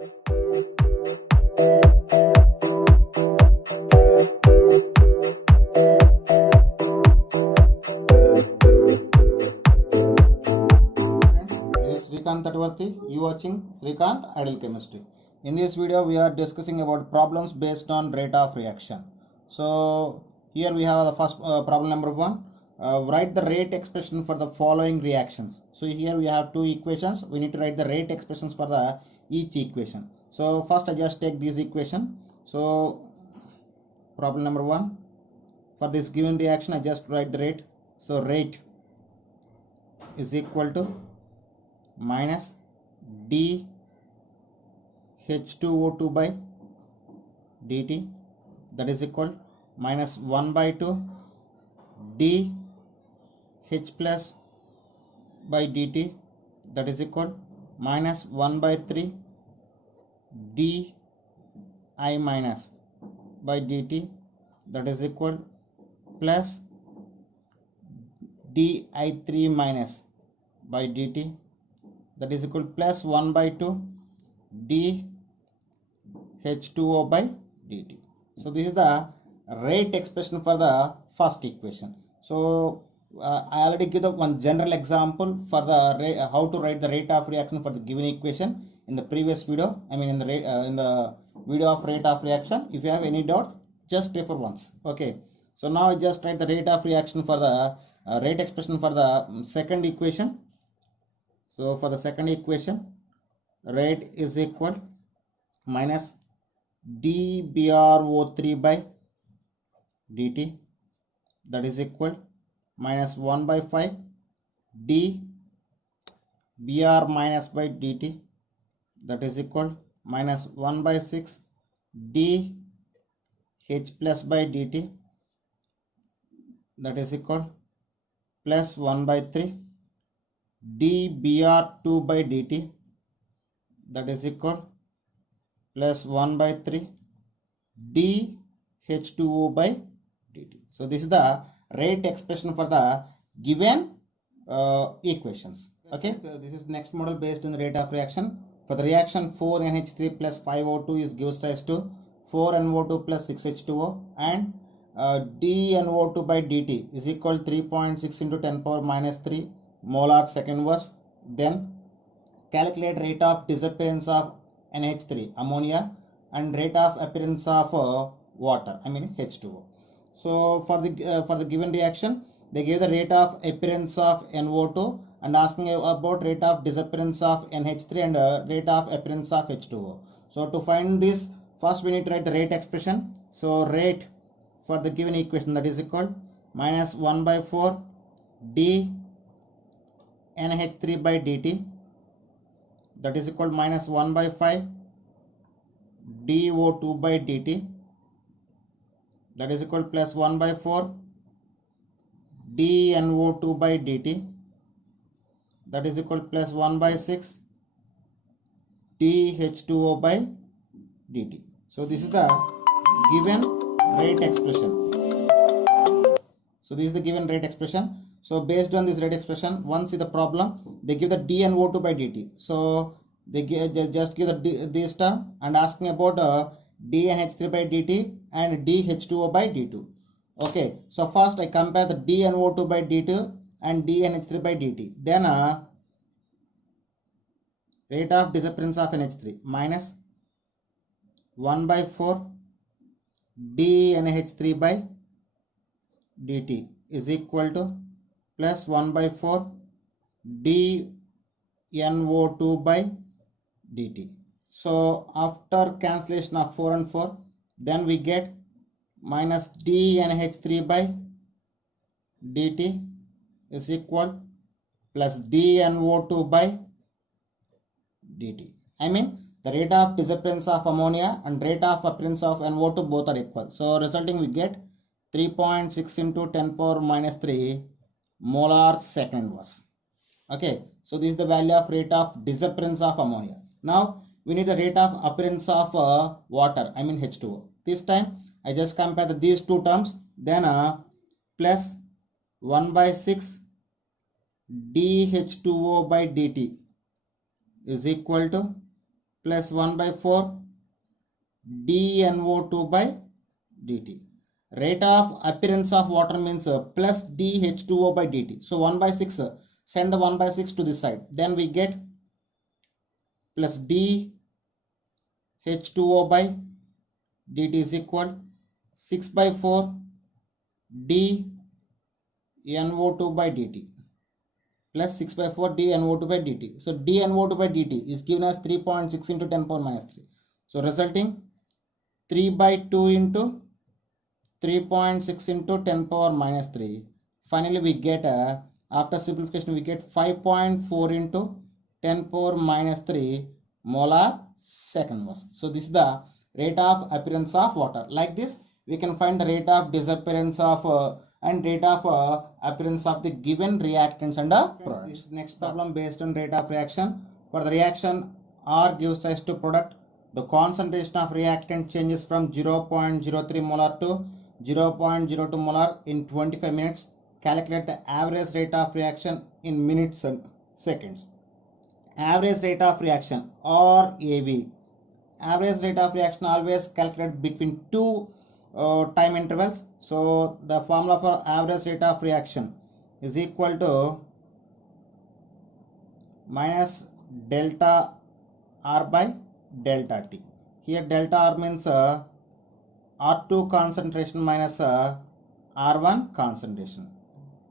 Srikanth Tatwarthi, you watching Srikanth Ideal Chemistry. In this video, we are discussing about problems based on rate of reaction. So here we have the first problem number 1. Write the rate expression for the following reactions. So here we have two equations. We need to write the rate expressions for the each equation. So first I just take this equation. So problem number 1. For this given reaction, I just write the rate. So rate is equal to minus d H2O2 by dt, that is equal minus 1 by 2 d H plus by dt, that is equal minus 1 by 3 d I minus by dt, that is equal plus di3 minus by dt, that is equal plus 1 by 2 d H2O by dt. So this is the rate expression for the first equation. So I already give the one general example for the how to write the rate of reaction for the given equation in the previous video. I mean in the video of rate of reaction. If you have any doubt, just refer once. Okay. So now I just write the rate of reaction for the rate expression for the second equation. So for the second equation, rate is equal minus dBrO3 by dt, that is equal minus 1 by 5 dBr minus by dt, that is equal minus 1 by 6 dH plus by dt, that is equal plus 1 by 3 dBr2 by dt, that is equal plus 1 by 3 dH2O by dt. So this is the rate expression for the given equations. Okay, so this is next model based on the rate of reaction. For the reaction 4NH3 plus 5O2 is gives rise to 4NO2 plus 6H2O, and dNO2 by dt is equal 3.6 into 10 power minus 3 molar second verse. Then calculate rate of disappearance of NH3 ammonia and rate of appearance of water, I mean H2O. So for the given reaction, they give the rate of appearance of NO2 and asking about rate of disappearance of NH3 and rate of appearance of H2O. So to find this, first we need to write the rate expression. So rate for the given equation, that is equal minus 1 by 4 d NH3 by dt, that is equal minus 1 by 5 dO2 by dt, that is equal plus 1 by 4 dNO2 by dt, that is equal plus 1 by 6 dH2O by dt. So this is the given rate expression. So this is the given rate expression. So based on this rate expression, once in the problem, they give the dNO2 by dt. So they just give this term and asking about dNH3 by dt and dH2O by d2. Okay, so first I compare the dNO2 by d2 and dNH3 by dt. Then rate of disappearance of NH3 minus 1 by 4 dNH3 by dt is equal to plus 1 by 4 dNO2 by dt. So after cancellation of 4 and 4, then we get minus dNH3 by dt is equal plus dNO2 by dt. I mean the rate of disappearance of ammonia and rate of appearance of NO2 both are equal. So resulting we get 3.6 into 10 power minus 3 molar second verse. Okay, so this is the value of rate of disappearance of ammonia. Now we need the rate of appearance of water, I mean H2O. This time I just compare these two terms, then plus 1 by 6 dH2O by dt is equal to plus 1 by 4 dNO2 by dt. Rate of appearance of water means plus dH2O by dt. So 1 by 6, send the 1 by 6 to this side. Then we get plus dH2O by dt is equal 6 by 4 dNO2 by dt plus 6 by 4 dNO2 by dt. So dNO2 by dt is given as 3.6 into 10 power minus 3. So resulting 3 by 2 into 3.6 into 10 power minus 3. Finally we get after simplification we get 5.4 into 10 power minus 3 molar second mass. So this is the rate of appearance of water. Like this we can find the rate of disappearance of and rate of appearance of the given reactants and products. This next problem based on rate of reaction. For the reaction R gives rise to product, the concentration of reactant changes from 0.03 molar to 0.02 molar in 25 minutes. Calculate the average rate of reaction in minutes and seconds. Average rate of reaction or AV. Average rate of reaction always calculated between two time intervals. So the formula for average rate of reaction is equal to minus delta R by delta T. Here delta R means R2 concentration minus R1 concentration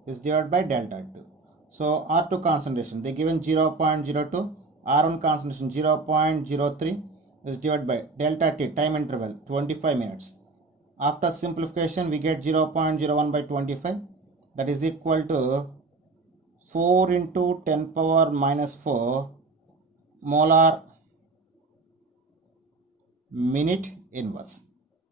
is divided by delta 2. So R2 concentration they given 0.02, R1 concentration 0.03 is divided by delta T time interval 25 minutes. After simplification we get 0.01 by 25, that is equal to 4 into 10 power minus 4 molar minute inverse.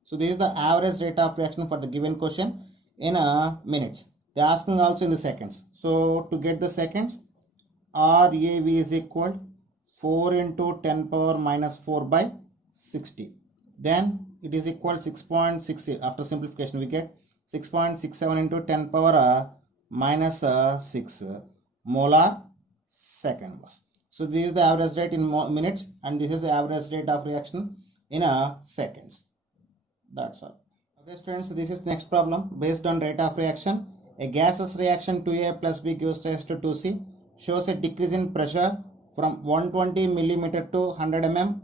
So this is the average rate of reaction for the given question in minutes. They are asking also in the seconds. So to get the seconds, RAV is equal 4 into 10 power minus 4 by 60. Then it is equal 6.68. After simplification we get 6.67 into 10 power minus 6 molar second mass. So this is the average rate in minutes and this is the average rate of reaction in seconds. That's all. Okay students, this is next problem based on rate of reaction. A gaseous reaction 2A plus B gives rise to 2C, shows a decrease in pressure from 120 mm to 100 mm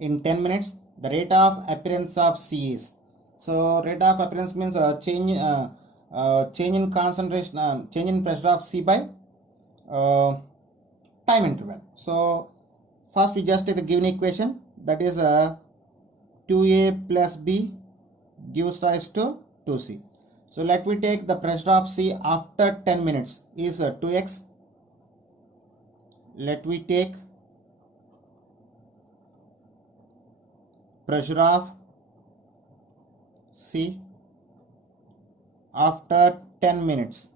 in 10 minutes. The rate of appearance of C is. So rate of appearance means change in concentration, change in pressure of C by time interval. So first we just take the given equation, that is 2A plus B gives rise to 2C. So let me take the pressure of C after 10 minutes is 2x. Let me take pressure of C after 10 minutes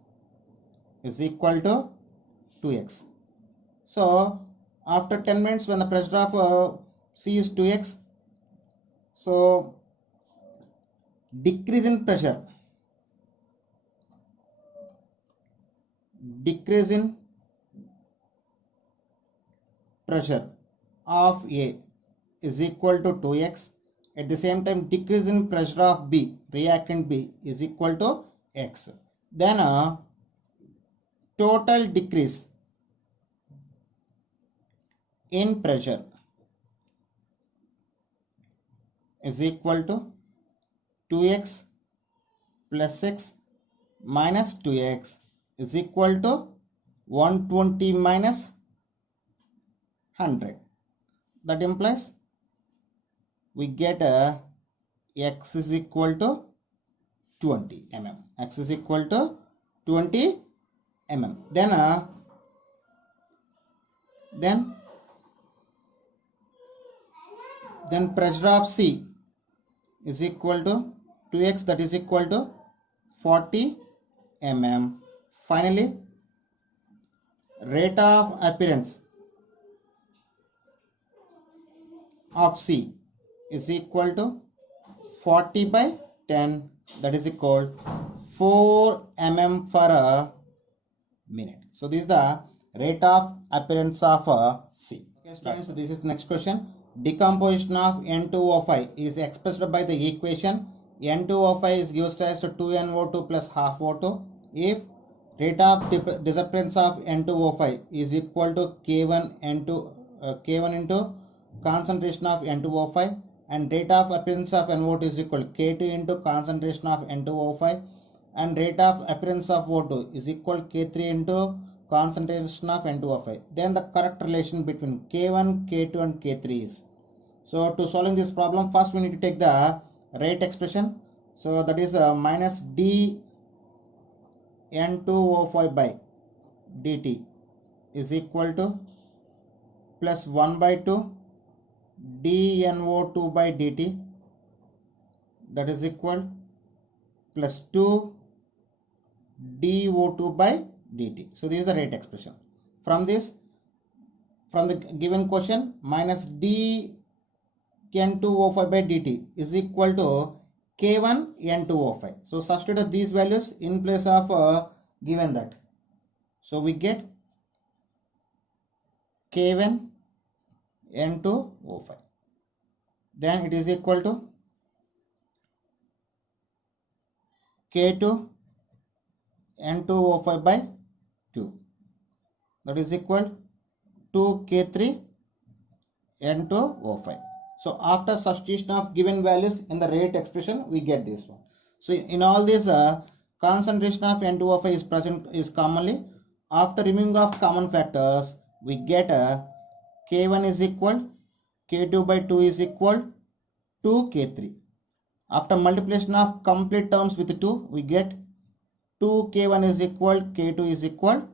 is equal to 2x. So after 10 minutes when the pressure of C is 2x, so decrease in pressure of A is equal to 2x. At the same time decrease in pressure of B, reactant B, is equal to x. Then total decrease in pressure is equal to 2x plus x minus 2x is equal to 120 minus 100. That implies we get x is equal to 20 mm. X is equal to 20 mm. Then pressure of C is equal to 2x, that is equal to 40 mm. Finally, rate of appearance of C is equal to 40 by 10, that is equal 4 mm for a minute. So this is the rate of appearance of C. Okay students, so this is next question decomposition of N2O5 is expressed by the equation N2O5 is gives rise to 2NO2 plus half O2 if rate of disappearance of N2O5 is equal to K1 into concentration of N2O5 and rate of appearance of NO2 is equal to K2 into concentration of N2O5 and rate of appearance of O2 is equal to K3 into concentration of N2O5. Then the correct relation between K1, K2 and K3 is. So to solving this problem, first we need to take the rate expression. So that is minus d N2O5 by dt is equal to plus 1 by 2 dNO2 by dt, that is equal plus 2 dO2 by dt. So this is the rate expression. From this, from the given question, minus d N2O5 by dt is equal to K1 N2O5. So substitute these values in place of given that. So we get K1 N2O5. Then it is equal to K2 N2O5 by 2. That is equal to K3 N2O5. So after substitution of given values in the rate expression, we get this one. So in all this, concentration of N2O5 is commonly. After removing of common factors, we get K1 is equal, K2 by 2 is equal to K3. After multiplication of complete terms with 2, we get 2K1 is equal, K2 is equal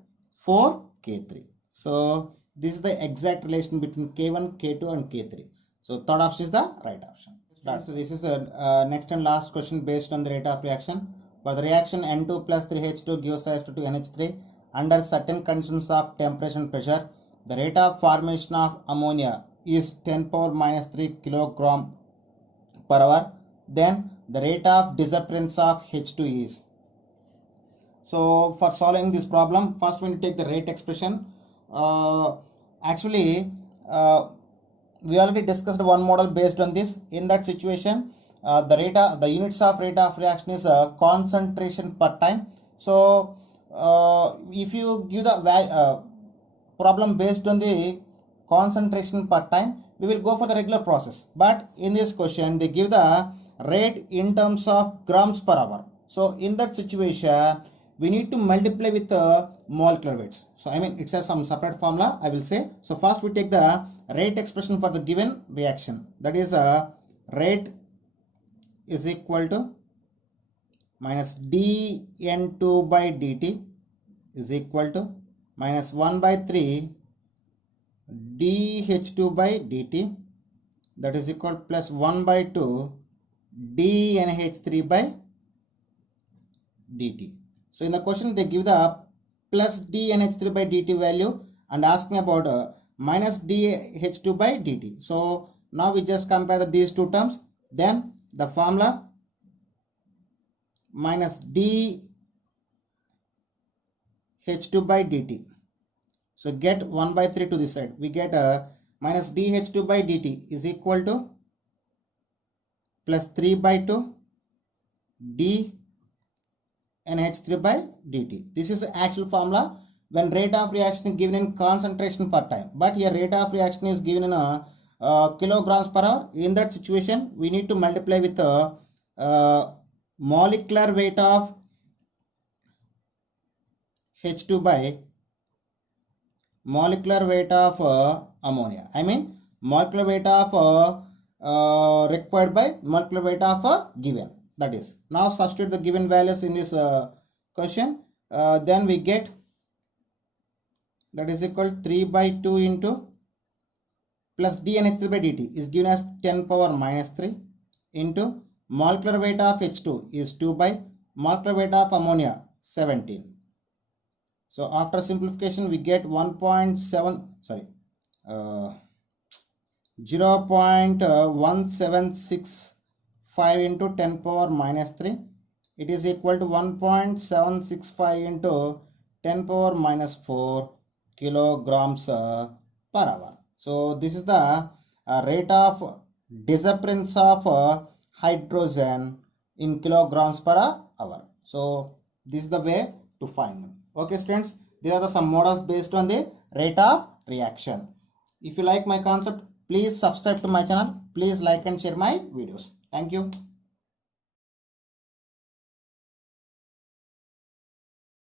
4K3. So this is the exact relation between K1, K2 and K3. So third option is the right option. So this is the next and last question based on the rate of reaction. For the reaction N2 plus 3H2 gives rise to 2NH3 under certain conditions of temperature and pressure, the rate of formation of ammonia is 10 power minus 3 kilogram per hour. Then the rate of disappearance of H2 is. So for solving this problem, first we need to take the rate expression. We already discussed one model based on this. In that situation, the units of rate of reaction is concentration per time. So if you give the problem based on the concentration per time, we will go for the regular process. But in this question, they give the rate in terms of grams per hour. So in that situation, we need to multiply with molecular weights. So I mean, it's some separate formula, I will say. So first we take the rate expression for the given reaction. That is rate is equal to minus dN2 by dt is equal to minus 1 by 3 dH2 by dt, that is equal plus 1 by 2 dNH3 by dt. So in the question they give the plus dNH3 by dt value and asking about minus dH2 by dt. So now we just compare these two terms. Then the formula minus dH2 by dt. So get 1 by 3 to this side. We get minus dH2 by dt is equal to plus 3 by 2 d NH3 by dt. This is the actual formula when rate of reaction is given in concentration per time. But here rate of reaction is given in kilograms per hour. In that situation, we need to multiply with molecular weight of H2 by molecular weight of ammonia. I mean molecular weight of required by molecular weight of given. That is, now substitute the given values in this question. Then we get that is equal 3 by 2 into plus dNH3 by dt is given as 10 power minus 3 into molecular weight of H2 is 2 by molecular weight of ammonia 17. So after simplification we get 0.1765 into 10 power minus 3. It is equal to 1.765 into 10 power minus 4 kilograms per hour. So this is the rate of disappearance of hydrogen in kilograms per hour. So this is the way to find. Okay students, these are the some models based on the rate of reaction. If you like my concept, please subscribe to my channel. Please like and share my videos. Thank you.